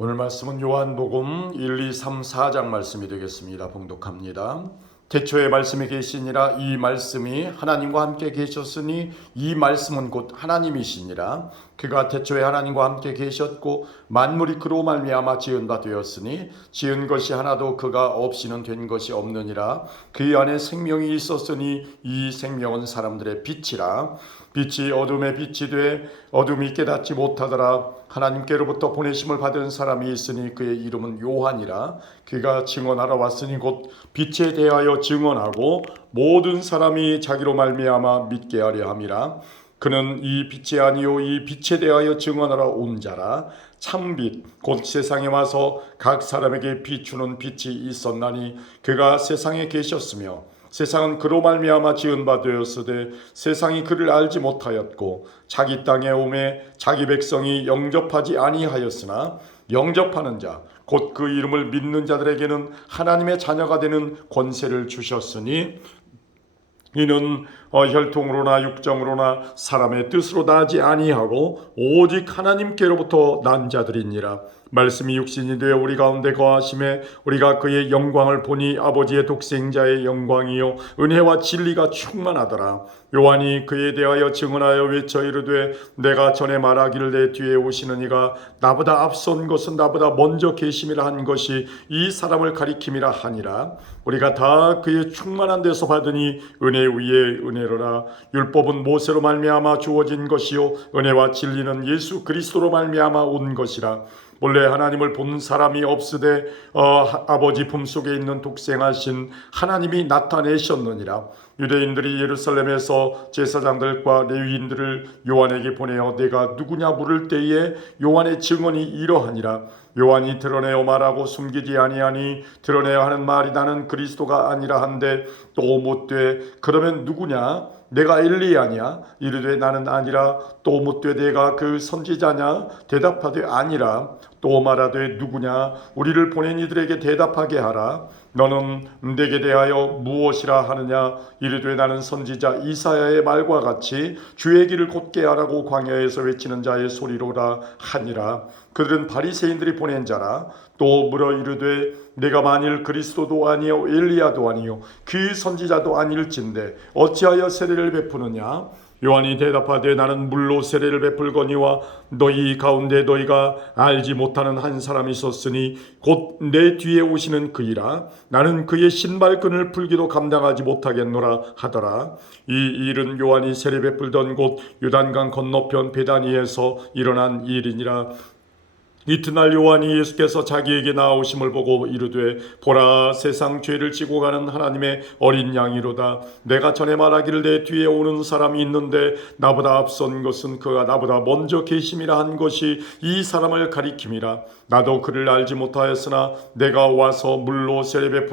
오늘 말씀은 요한복음 1, 2, 3, 4장 말씀이 되겠습니다. 봉독합니다. 태초에 말씀이 계시니라. 이 말씀이 하나님과 함께 계셨으니 이 말씀은 곧 하나님이시니라. 그가 태초에 하나님과 함께 계셨고 만물이 그로 말미암아 지은 바 되었으니 지은 것이 하나도 그가 없이는 된 것이 없느니라. 그 안에 생명이 있었으니 이 생명은 사람들의 빛이라. 빛이 어둠에 빛이 돼 어둠이 깨닫지 못하더라. 하나님께로부터 보내심을 받은 사람이 있으니 그의 이름은 요한이라. 그가 증언하러 왔으니 곧 빛에 대하여 증언하고 모든 사람이 자기로 말미암아 믿게 하려 함이라. 그는 이 빛이 아니요 이 빛에 대하여 증언하러 온 자라. 참빛 곧 세상에 와서 각 사람에게 비추는 빛이 있었나니 그가 세상에 계셨으며 세상은 그로 말미암아 지은 바 되었으되 세상이 그를 알지 못하였고 자기 땅에 오매 자기 백성이 영접하지 아니하였으나 영접하는 자 곧 그 이름을 믿는 자들에게는 하나님의 자녀가 되는 권세를 주셨으니 이는 혈통으로나 육정으로나 사람의 뜻으로 나지 아니하고 오직 하나님께로부터 난 자들이니라. 말씀이 육신이 되어 우리 가운데 거하심에 우리가 그의 영광을 보니 아버지의 독생자의 영광이요 은혜와 진리가 충만하더라. 요한이 그에 대하여 증언하여 외쳐 이르되 내가 전에 말하기를 내 뒤에 오시는 이가 나보다 앞선 것은 나보다 먼저 계심이라 한 것이 이 사람을 가리킴이라 하니라. 우리가 다 그의 충만한 데서 받으니 은혜 위에 은혜로라. 율법은 모세로 말미암아 주어진 것이요 은혜와 진리는 예수 그리스도로 말미암아 온 것이라. 본래 하나님을 본 사람이 없으되 아버지 품속에 있는 독생하신 하나님이 나타내셨느니라. 유대인들이 예루살렘에서 제사장들과 레위인들을 요한에게 보내어 내가 누구냐 물을 때에 요한의 증언이 이러하니라. 요한이 드러내어 말하고 숨기지 아니하니 드러내어 하는 말이 나는 그리스도가 아니라 한데 또 묻되 그러면 누구냐? 내가 엘리야냐? 이르되 나는 아니라. 또 묻되 내가 그 선지자냐? 대답하되 아니라. 또 말하되 누구냐? 우리를 보낸 이들에게 대답하게 하라. 너는 내게 대하여 무엇이라 하느냐? 이르되 나는 선지자 이사야의 말과 같이 주의 길을 곧게 하라고 광야에서 외치는 자의 소리로라 하니라. 그들은 바리새인들이 보낸 자라. 또 물어 이르되 내가 만일 그리스도도 아니요 엘리야도 아니요 그 선지자도 아닐진데 어찌하여 세례를 베푸느냐? 요한이 대답하되 나는 물로 세례를 베풀거니와 너희 가운데 너희가 알지 못하는 한 사람이 있었으니 곧 내 뒤에 오시는 그이라. 나는 그의 신발끈을 풀기도 감당하지 못하겠노라 하더라. 이 일은 요한이 세례 베풀던 곳 요단강 건너편 베다니에서 일어난 일이니라. 이튿날 요한이 예수께서 자기에게 나오심을 보고 이르되 보라 세상 죄를 지고 가는 하나님의 어린 양이로다. 내가 전에 말하기를 내 뒤에 오는 사람이 있는데 나보다 앞선 것은 그가 나보다 먼저 계심이라 한 것이 이 사람을 가리킴이라. 나도 그를 알지 못하였으나 내가 와서 물로 세례를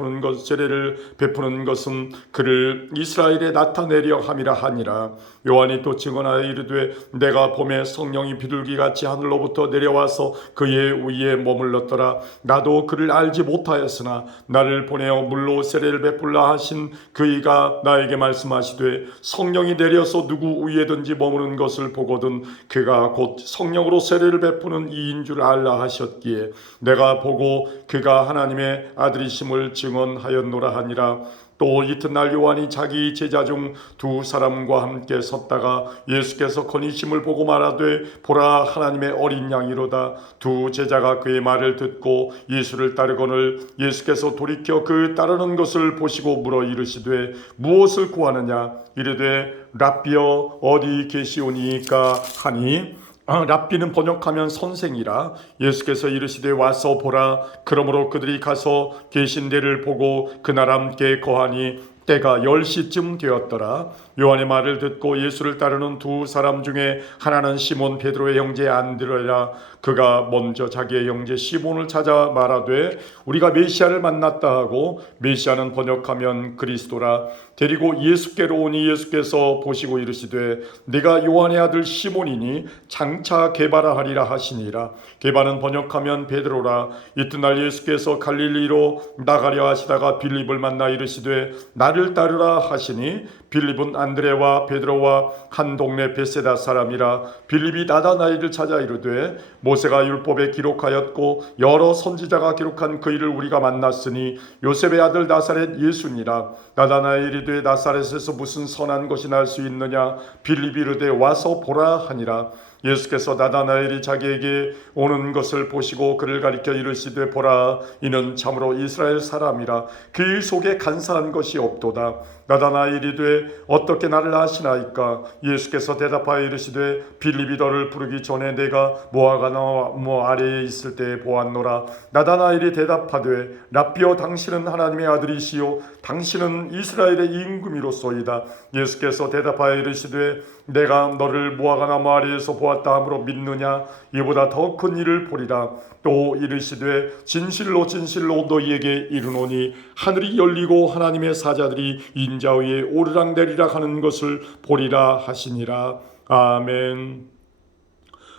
베푸는 것은 그를 이스라엘에 나타내려 함이라 하니라. 요한이 또 증언하여 이르되 내가 봄에 성령이 비둘기같이 하늘로부터 내려와서 그의 위에 머물렀더라. 나도 그를 알지 못하였으나 나를 보내어 물로 세례를 베풀라 하신 그이가 나에게 말씀하시되 성령이 내려서 누구 위에든지 머무는 것을 보거든 그가 곧 성령으로 세례를 베푸는 이인 줄 알라 하셨기에 내가 보고 그가 하나님의 아들이심을 증언하였노라 하니라. 또 이튿날 요한이 자기 제자 중 두 사람과 함께 섰다가 예수께서 거니심을 보고 말하되 보라 하나님의 어린 양이로다. 두 제자가 그의 말을 듣고 예수를 따르거늘 예수께서 돌이켜 그 따르는 것을 보시고 물어 이르시되 무엇을 구하느냐? 이르되 랍비여 어디 계시오니까 하니 랍비는 번역하면 선생이라. 예수께서 이르시되 와서 보라. 그러므로 그들이 가서 계신 데를 보고 그날 함께 거하니 때가 10시쯤 되었더라. 요한의 말을 듣고 예수를 따르는 두 사람 중에 하나는 시몬 베드로의 형제 안드레라. 그가 먼저 자기의 형제 시몬을 찾아 말하되 우리가 메시아를 만났다 하고 메시아는 번역하면 그리스도라. 데리고 예수께로 오니 예수께서 보시고 이르시되 네가 요한의 아들 시몬이니 장차 게바라 하리라 하시니라. 게바는 번역하면 베드로라. 이튿날 예수께서 갈릴리로 나가려 하시다가 빌립을 만나 이르시되 나를 나를 따르라 하시니 빌립은 안드레와 베드로와 한 동네 베세다 사람이라. 빌립이 나다나엘을 찾아 이르되 모세가 율법에 기록하였고 여러 선지자가 기록한 그 일을 우리가 만났으니 요셉의 아들 나사렛 예수니라. 나다나엘이 이르되 나사렛에서 무슨 선한 것이 날 수 있느냐. 빌립이 이르되 와서 보라 하니라. 예수께서 나다나엘이 자기에게 오는 것을 보시고 그를 가리켜 이르시되 보라, 이는 참으로 이스라엘 사람이라. 그 일 속에 간사한 것이 없도다. 나다나엘이 이르되 어떻게 나를 아시나이까. 예수께서 대답하여 이르시되 빌립이 너를 부르기 전에 내가 모아가 나무 아래에 있을 때에 보았노라. 나다나엘이 대답하되 라삐여, 당신은 하나님의 아들이시요 당신은 이스라엘의 임금이로소이다. 예수께서 대답하여 이르시되 내가 너를 모아가 나무 아래에서 보았다 함으로 믿느냐. 이보다 더 큰 일을 보리라. 또 이르시되 진실로 진실로 너희에게 이르노니 하늘이 열리고 하나님의 사자들이 인자 위에 오르락내리락 하는 것을 보리라 하시니라. 아멘.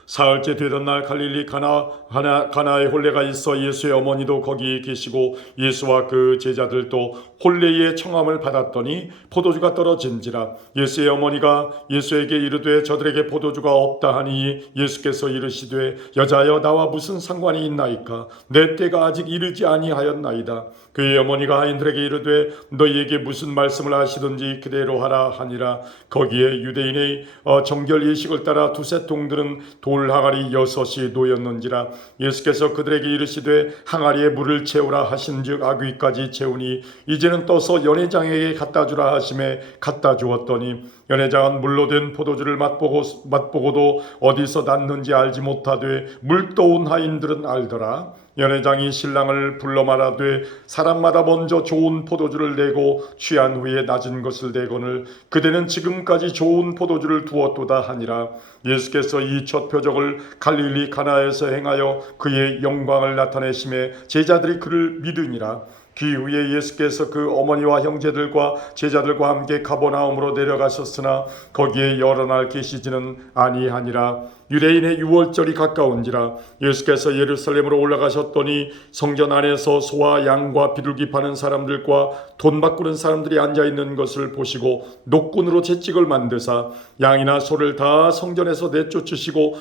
사흘째 되던 날 갈릴리 가나에 혼례가 있어 예수의 어머니도 거기 계시고 예수와 그 제자들도 혼례의 청함을 받았더니 포도주가 떨어진지라. 예수의 어머니가 예수에게 이르되 저들에게 포도주가 없다 하니 예수께서 이르시되 여자여, 나와 무슨 상관이 있나이까. 내 때가 아직 이르지 아니하였나이다. 그의 어머니가 하인들에게 이르되 너희에게 무슨 말씀을 하시든지 그대로 하라 하니라. 거기에 유대인의 정결 예식을 따라 두세 통들은 돌 항아리 6이 놓였는지라. 예수께서 그들에게 이르시되 항아리에 물을 채우라 하신즉 아귀까지 채우니 이제는 떠서 연회장에게 갖다 주라 하심에 갖다 주었더니 연회장은 물로 된 포도주를 맛보고도 어디서 났는지 알지 못하되 물떠온 하인들은 알더라. 연회장이 신랑을 불러 말하되 사람마다 먼저 좋은 포도주를 내고 취한 후에 낮은 것을 내거늘 그대는 지금까지 좋은 포도주를 두었도다 하니라. 예수께서 이 첫 표적을 갈릴리 가나에서 행하여 그의 영광을 나타내심에 제자들이 그를 믿으니라. 그 후에 예수께서 그 어머니와 형제들과 제자들과 함께 가버나움으로 내려가셨으나 거기에 여러 날 계시지는 아니하니라. 유대인의 유월절이 가까운지라. 예수께서 예루살렘으로 올라가셨더니 성전 안에서 소와 양과 비둘기 파는 사람들과 돈 바꾸는 사람들이 앉아있는 것을 보시고 노끈으로 채찍을 만드사 양이나 소를 다 성전에서 내쫓으시고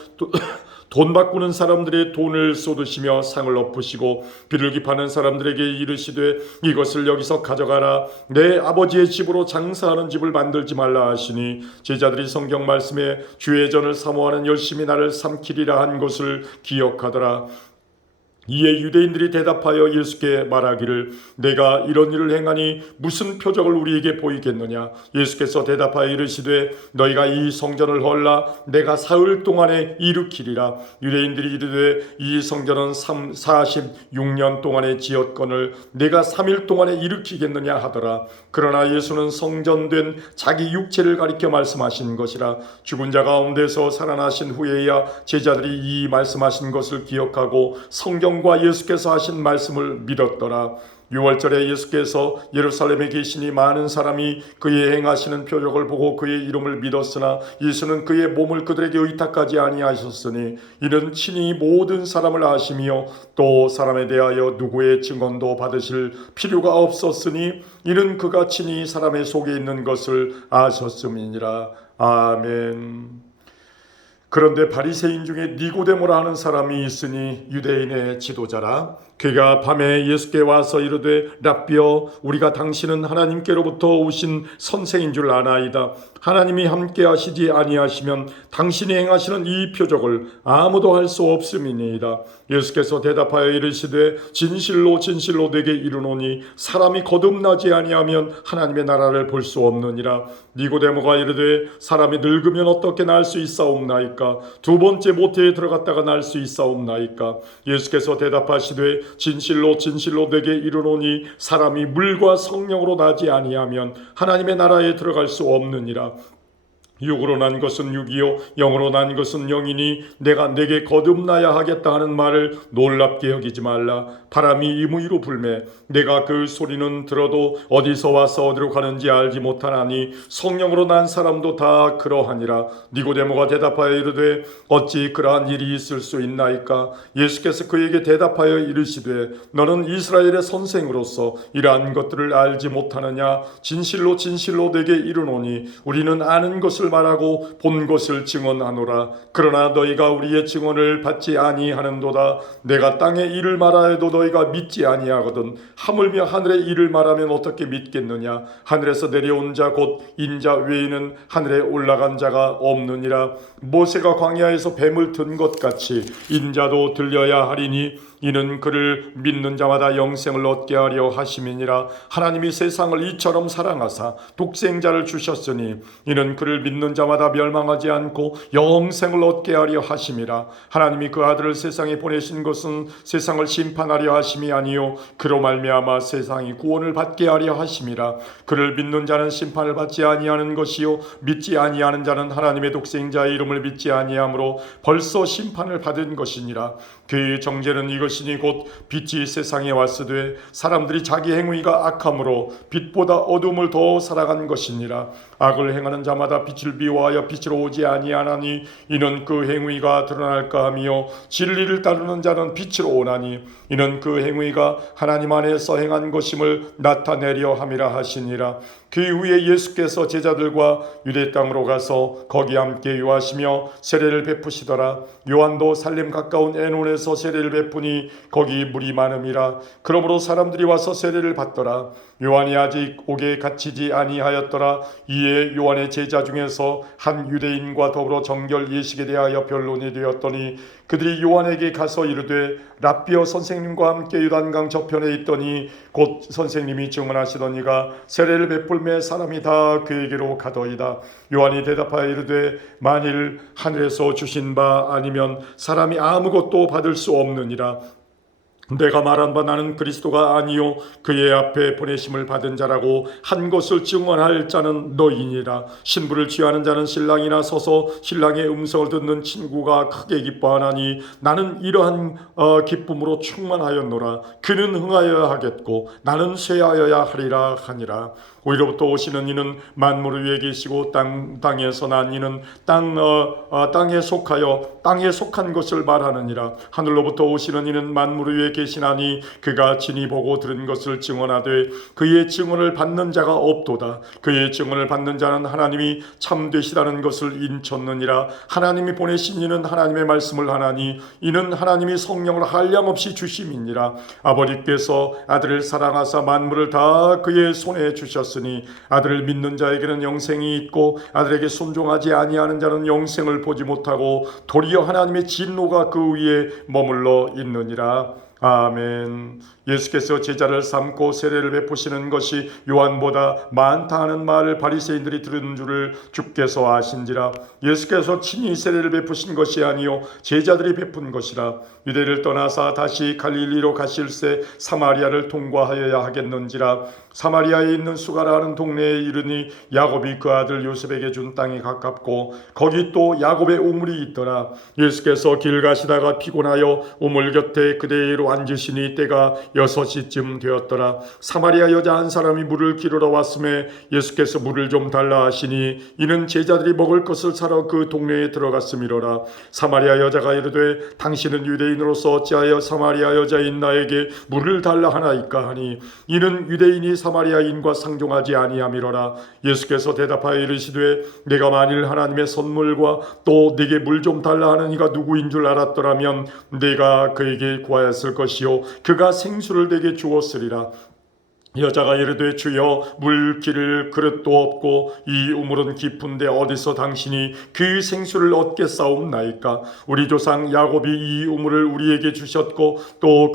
돈 바꾸는 사람들의 돈을 쏟으시며 상을 엎으시고 비둘기 파는 사람들에게 이르시되 이것을 여기서 가져가라. 내 아버지의 집으로 장사하는 집을 만들지 말라 하시니 제자들이 성경 말씀에 주의 전을 사모하는 열심히 나를 삼키리라 한 것을 기억하더라. 이에 유대인들이 대답하여 예수께 말하기를 내가 이런 일을 행하니 무슨 표적을 우리에게 보이겠느냐. 예수께서 대답하여 이르시되 너희가 이 성전을 헐라 내가 사흘 동안에 일으키리라. 유대인들이 이르되 이 성전은 46년 동안에 지었거늘 내가 3일 동안에 일으키겠느냐 하더라. 그러나 예수는 성전된 자기 육체를 가리켜 말씀하신 것이라. 죽은 자 가운데서 살아나신 후에야 제자들이 이 말씀하신 것을 기억하고 성경 과 예수께서 하신 말씀을 믿었더라. 유월절에 예수께서 예루살렘에 계시니 많은 사람이 그의 행하시는 표적을 보고 그의 이름을 믿었으나 예수는 그의 몸을 그들에게 의탁하지 아니하셨으니 이는 친히 모든 사람을 아시며 또 사람에 대하여 누구의 증언도 받으실 필요가 없었으니 이는 그가 친히 사람의 속에 있는 것을 아셨음이니라. 아멘. 그런데 바리새인 중에 니고데모라 하는 사람이 있으니 유대인의 지도자라. 그가 밤에 예수께 와서 이르되 라삐여, 우리가 당신은 하나님께로부터 오신 선생인 줄 아나이다. 하나님이 함께 하시지 아니하시면 당신이 행하시는 이 표적을 아무도 할 수 없음이니이다. 예수께서 대답하여 이르시되 진실로 진실로 내게 이르노니 사람이 거듭나지 아니하면 하나님의 나라를 볼 수 없느니라. 니고데모가 이르되 사람이 늙으면 어떻게 날 수 있사옵나이까? 두 번째 모태에 들어갔다가 날 수 있사옵나이까? 예수께서 대답하시되 진실로 진실로 내게 이르노니 사람이 물과 성령으로 나지 아니하면 하나님의 나라에 들어갈 수 없느니라. 육으로 난 것은 육이요 영으로 난 것은 영이니 내가 내게 거듭나야 하겠다 하는 말을 놀랍게 여기지 말라. 바람이 이무이로 불매 내가 그 소리는 들어도 어디서 와서 어디로 가는지 알지 못하나니 성령으로 난 사람도 다 그러하니라. 니고데모가 대답하여 이르되 어찌 그러한 일이 있을 수 있나이까. 예수께서 그에게 대답하여 이르시되 너는 이스라엘의 선생으로서 이러한 것들을 알지 못하느냐. 진실로 진실로 내게 이르노니 우리는 아는 것을 말하고 본 것을 증언하노라. 그러나 너희가 우리의 증언을 받지 아니하는도다. 내가 땅의 일을 말하여도 너희가 믿지 아니하거든. 하물며 하늘의 일을 말하면 어떻게 믿겠느냐. 하늘에서 내려온 자 곧 인자 외에는 하늘에 올라간 자가 없느니라. 모세가 광야에서 뱀을 든 것 같이 인자도 들려야 하리니 이는 그를 믿는 자마다 영생을 얻게 하려 하심이니라. 하나님이 세상을 이처럼 사랑하사 독생자를 주셨으니 이는 그를 믿는 자마다 멸망하지 않고 영생을 얻게 하려 하심이라. 하나님이 그 아들을 세상에 보내신 것은 세상을 심판하려 하심이 아니요 그로 말미암아 세상이 구원을 받게 하려 하심이라. 그를 믿는 자는 심판을 받지 아니하는 것이요 믿지 아니하는 자는 하나님의 독생자의 이름을 믿지 아니하므로 벌써 심판을 받은 것이니라. 그의 정죄는 이것이니 곧 빛이 세상에 왔으되 사람들이 자기 행위가 악함으로 빛보다 어둠을 더 사랑한 것이니라. 악을 행하는 자마다 빛을 비워하여 빛으로 오지 아니하나니 이는 그 행위가 드러날까 하며 진리를 따르는 자는 빛으로 오나니 이는 그 행위가 하나님 안에서 행한 것임을 나타내려 함이라 하시니라. 그 후에 예수께서 제자들과 유대 땅으로 가서 거기 함께 유하시며 세례를 베푸시더라. 요한도 살림 가까운 에논에서 세례를 베푸니 거기 물이 많음이라. 그러므로 사람들이 와서 세례를 받더라. 요한이 아직 옥에 갇히지 아니하였더라. 이에 요한의 제자 중에서 한 유대인과 더불어 정결 예식에 대하여 변론이 되었더니 그들이 요한에게 가서 이르되 랍비여 선생님과 함께 요단강 저편에 있더니 곧 선생님이 증언하시더니가 세례를 베풀매 사람이 다 그에게로 가더이다. 요한이 대답하여 이르되 만일 하늘에서 주신 바 아니면 사람이 아무것도 받을 수 없느니라. 내가 말한 바 나는 그리스도가 아니요 그의 앞에 보내심을 받은 자라고 한 것을 증언할 자는 너희니라. 신부를 취하는 자는 신랑이나 서서 신랑의 음성을 듣는 친구가 크게 기뻐하나니 나는 이러한 기쁨으로 충만하였노라. 그는 흥하여야 하겠고 나는 쇠하여야 하리라 하니라. 위로부터 오시는 이는 만물 위에 계시고 땅에서 난 이는 땅에 속하여 땅에 속한 것을 말하느니라. 하늘로부터 오시는 이는 만물 위에 계시나니 그가 친히 보고 들은 것을 증언하되 그의 증언을 받는 자가 없도다. 그의 증언을 받는 자는 하나님이 참되시다는 것을 인쳤느니라. 하나님이 보내신 이는 하나님의 말씀을 하나니 이는 하나님이 성령을 한량없이 주심이니라. 아버지께서 아들을 사랑하사 만물을 다 그의 손에 주셨으니 아들을 믿는 자에게는 영생이 있고 아들에게 순종하지 아니하는 자는 영생을 보지 못하고 도리어 하나님의 진노가 그 위에 머물러 있느니라. 아멘. 예수께서 제자를 삼고 세례를 베푸시는 것이 요한보다 많다 하는 말을 바리새인들이 들은 줄을 주께서 아신지라. 예수께서 친히 세례를 베푸신 것이 아니요 제자들이 베푼 것이라. 유대를 떠나사 다시 갈릴리로 가실새 사마리아를 통과하여야 하겠는지라. 사마리아에 있는 수가라는 동네에 이르니 야곱이 그 아들 요셉에게 준 땅이 가깝고 거기 또 야곱의 우물이 있더라. 예수께서 길 가시다가 피곤하여 우물 곁에 그대로 앉으시니 때가 6시쯤 되었더라. 사마리아 여자 한 사람이 물을 기르러 왔음에 예수께서 물을 좀 달라 하시니 이는 제자들이 먹을 것을 사러 그 동네에 들어갔음이로라. 사마리아 여자가 이르되 당신은 유대인으로서 어찌하여 사마리아 여자인 나에게 물을 달라 하나이까 하니 이는 유대인이 사마리아인과 상종하지 아니함이로라. 예수께서 대답하여 이르시되 내가 만일 하나님의 선물과 또 네게 물 좀 달라 하는 이가 누구인 줄 알았더라면 네가 그에게 구하였을 것이요 그가 생수를 내게 주었으리라. 여자가 이르되 주여 물 기를 그릇도 없고 이 우물은 깊은데 어디서 당신이 그 생수를 얻겠사옵나이까. 우리 조상 야곱이 이 우물을 우리에게 주셨고 또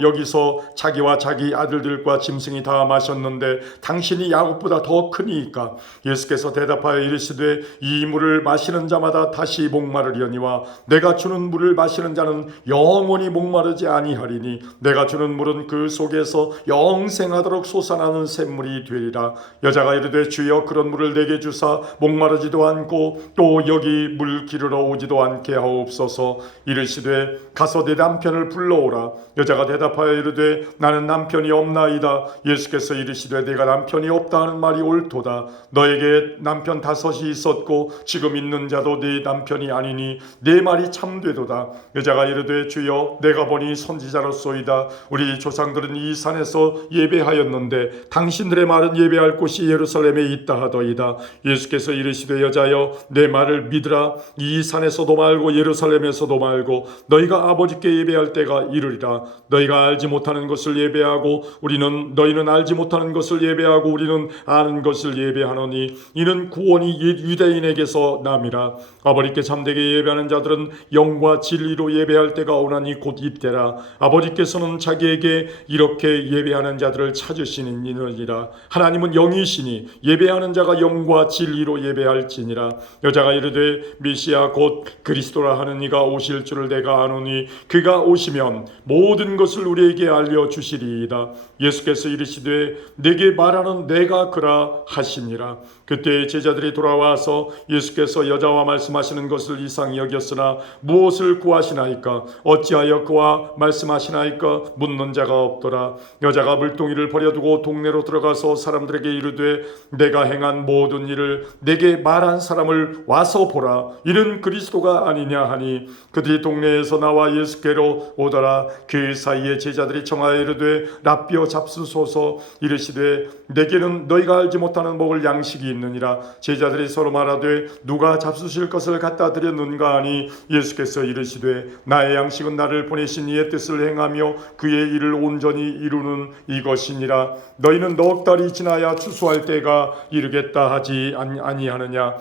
여기서 자기와 자기 아들들과 짐승이 다 마셨는데 당신이 야곱보다 더 크니까. 예수께서 대답하여 이르시되 이 물을 마시는 자마다 다시 목마르려니와 내가 주는 물을 마시는 자는 영원히 목마르지 아니하리니 내가 주는 물은 그 속에서 영생하다 차도록 솟아나는 샘물이 되리라. 여자가 이르되 주여 그런 물을 내게 주사 목마르지도 않고 또 여기 물 기르러 오지도 않게 하옵소서. 이르시되 가서 내 남편을 불러오라. 여자가 대답하여 이르되 나는 남편이 없나이다. 예수께서 이르시되 내가 남편이 없다 하는 말이 옳도다. 너에게 남편 5이 있었고 지금 있는 자도 네 남편이 아니니 네 말이 참되도다. 여자가 이르되 주여 내가 보니 선지자로소이다. 우리 조상들은 이 산에서 예배하였는데 당신들의 말은 예배할 곳이 예루살렘에 있다 하더이다. 예수께서 이르시되 여자여 내 말을 믿으라. 이 산에서도 말고 예루살렘에서도 말고 너희가 아버지께 예배할 때가 이르리라. 너희가 알지 못하는 것을 예배하고 너희는 알지 못하는 것을 예배하고 우리는 아는 것을 예배하노니 이는 구원이 유대인에게서 남이라. 아버지께 참되게 예배하는 자들은 영과 진리로 예배할 때가 오나니 곧 이때라. 아버지께서는 자기에게 이렇게 예배하는 자들을 찾으시니라. 하나님은 영이시니 예배하는 자가 영과 진리로 예배할지니라. 여자가 이르되 메시아 곧 그리스도라 하는 이가 오실 줄을 내가 아노니 그가 오시면 모든 것을 우리에게 알려주시리이다. 예수께서 이르시되 내게 말하는 내가 그라 하시니라. 그때 제자들이 돌아와서 예수께서 여자와 말씀하시는 것을 이상히 여겼으나 무엇을 구하시나이까? 어찌하여 그와 말씀하시나이까? 묻는 자가 없더라. 여자가 물동이를 버려두고 동네로 들어가서 사람들에게 이르되 내가 행한 모든 일을 내게 말한 사람을 와서 보라. 이는 그리스도가 아니냐 하니 그들이 동네에서 나와 예수께로 오더라. 그 사이에 제자들이 청하여 이르되 랍비여 잡수소서. 이르시되 내게는 너희가 알지 못하는 먹을 양식이 있느니라. 제자들이 서로 말하되 누가 잡수실 것을 갖다 드렸는가 하니 예수께서 이르시되 나의 양식은 나를 보내신 이의 뜻을 행하며 그의 일을 온전히 이루는 이것이니라. 너희는 넉 달이 지나야 추수할 때가 이르겠다 하지 아니하느냐.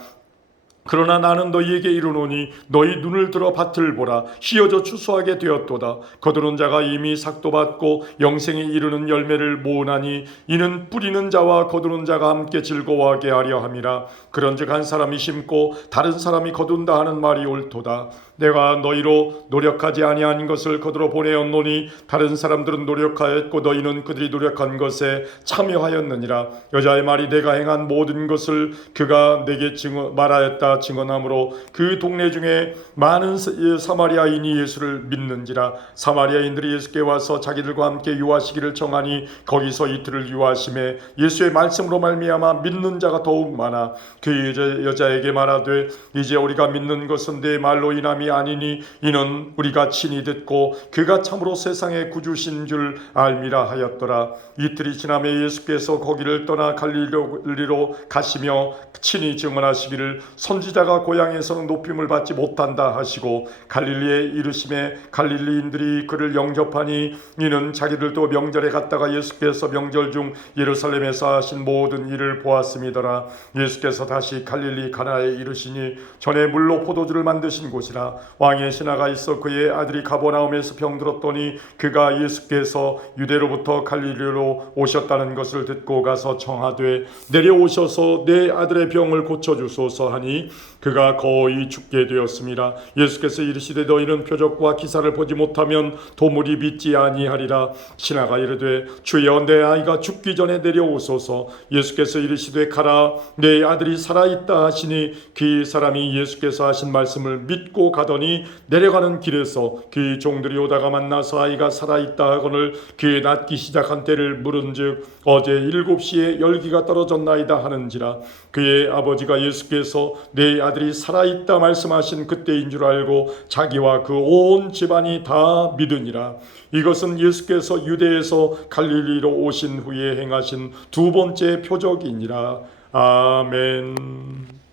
그러나 나는 너희에게 이르노니 너희 눈을 들어 밭을 보라. 휘어져 추수하게 되었도다. 거두는 자가 이미 삭도 받고 영생에 이르는 열매를 모으나니 이는 뿌리는 자와 거두는 자가 함께 즐거워하게 하려 함이라. 그런즉 한 사람이 심고 다른 사람이 거둔다 하는 말이 옳도다. 내가 너희로 노력하지 아니한 것을 거두러 보내었노니 다른 사람들은 노력하였고 너희는 그들이 노력한 것에 참여하였느니라. 여자의 말이 내가 행한 모든 것을 그가 내게 말하였다 증언하므로 그 동네 중에 많은 사마리아인이 예수를 믿는지라. 사마리아인들이 예수께 와서 자기들과 함께 유하시기를 청하니 거기서 이틀을 유하심에 예수의 말씀으로 말미암아 믿는 자가 더욱 많아. 그 여자에게 말하되 이제 우리가 믿는 것은 네 말로 인함이 아니니 이는 우리가 친히 듣고 그가 참으로 세상의 구주신 줄 알미라 하였더라. 이틀이 지나매 예수께서 거기를 떠나 갈릴리로 가시며 친히 증언하시기를 선지자가 고향에서는 높임을 받지 못한다 하시고 갈릴리에 이르심에 갈릴리인들이 그를 영접하니 이는 자기들도 명절에 갔다가 예수께서 명절 중 예루살렘에서 하신 모든 일을 보았음이더라. 예수께서 다시 갈릴리 가나에 이르시니 전에 물로 포도주를 만드신 곳이라. 왕의 신하가 있어 그의 아들이 가버나움에서 병들었더니 그가 예수께서 유대로부터 갈릴리로 오셨다는 것을 듣고 가서 청하되 내려오셔서 내 아들의 병을 고쳐주소서 하니 그가 거의 죽게 되었습니다. 예수께서 이르시되 너희는 표적과 기사를 보지 못하면 도무지 믿지 아니하리라. 신하가 이르되 주여 내 아이가 죽기 전에 내려오소서. 예수께서 이르시되 가라 내 아들이 살아있다 하시니 그 사람이 예수께서 하신 말씀을 믿고 가더니 내려가는 길에서 그 종들이 오다가 만나서 아이가 살아있다 하거늘 그 낫기 시작한 때를 물은즉 어제 7시에 열기가 떨어졌나이다 하는지라. 그의 아버지가 예수께서 내 아들이 살아있다 말씀하신 그때인 줄 알고 자기와 그 온 집안이 다 믿으니라. 이것은 예수께서 유대에서 갈릴리로 오신 후에 행하신 두 번째 표적이니라. 아멘.